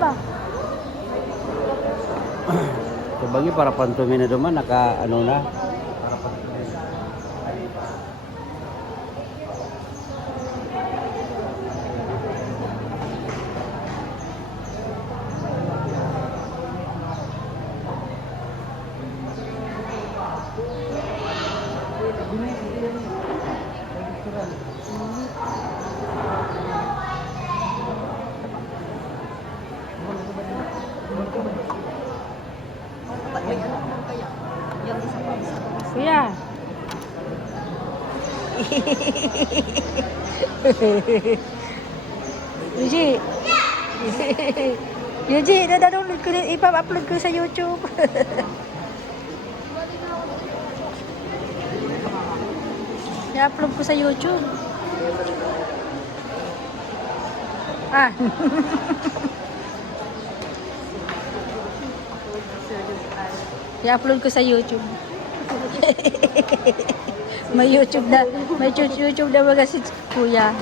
ba? Sabagay para pantumi na duman, naka ano na. Para pantumi. Kuya. Yuji. Yuji, download ko, ipa-upload ko sa YouTube. I-upload ko sa YouTube. Ah. I-upload ko sa YouTube. May YouTube na, may YouTube na mga si Kuya.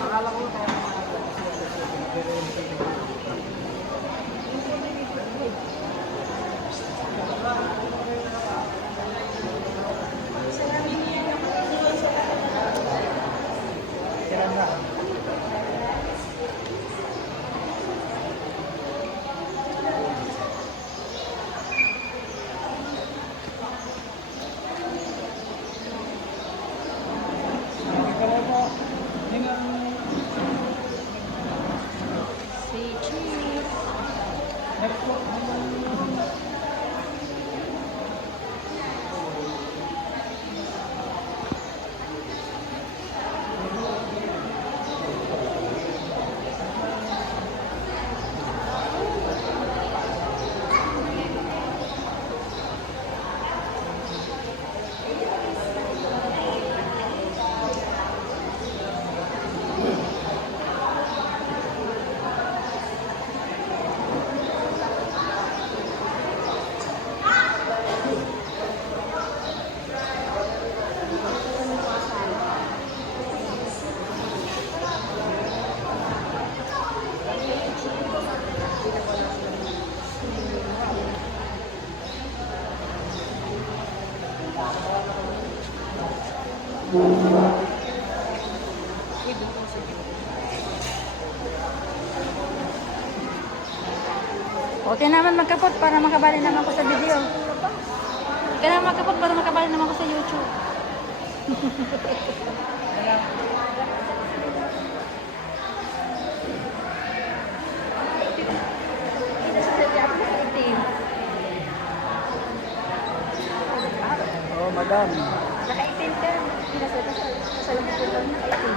Okay naman magkapot para makabali naman ko sa video. Okay naman magkapot para makabali naman ko sa YouTube. Oh, madam. Naka-18 ka. Sa labas ko lang naka-18.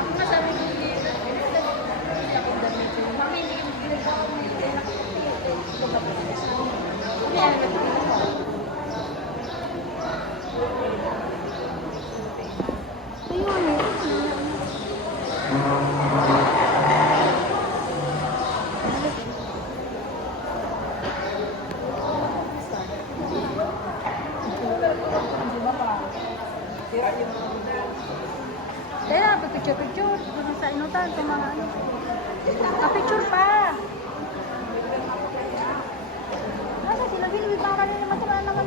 Ako masabi ko dito. Mami, hindi ko ginagawa mo dito. Kaya, picture-picture. Doon sa inutan, sa mga ano. Ka-picture pa. Nasa sila, Bilby, para nila naman ito, naman.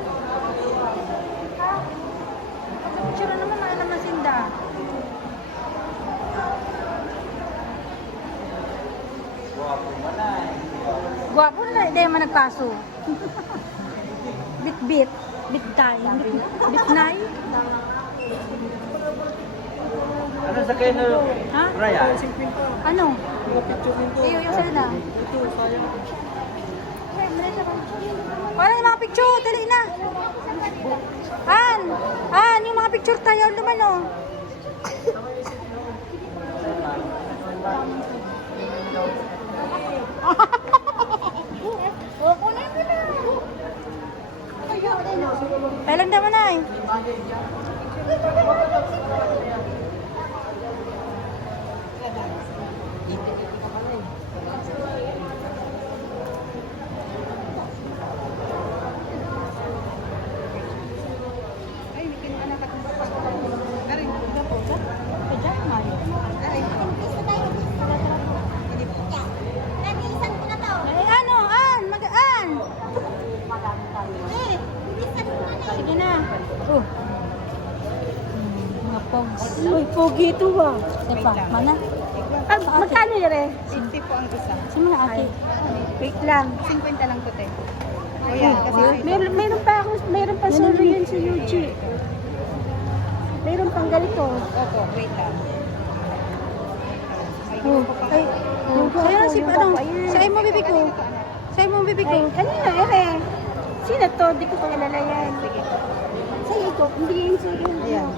Ha? Picture na naman, mga naman sinda. Gwapo na, hindi naman nagpaso. Bit-bit. Bit-tay. Bit-nay. Ano sa kayo na? Ha? Raya? Ano? Iyo, yung sila na. Wala yung mga picture, dali na. Yung mga picture tayo, naman o. Kailan naman na eh. Ay, Uy, pogi ito ba? Diba? Mana? Ah, magkano yun eh? 50 po ang isa. Sa mga ate. Wait lang. 50 lang po te. Kuya, kasi Meron pa solo yun sa Yuji. Meron pang ganito. Opo, wait lang. Ay, Sa'yo na si ano? Sa'yo mo bibig ko. Sa'yo mo bibig ko. kanina, ere. Sino to? Di ko pa kilala yan. Sige. Sa'yo ito. Hindi yun sa'yo. Ayan.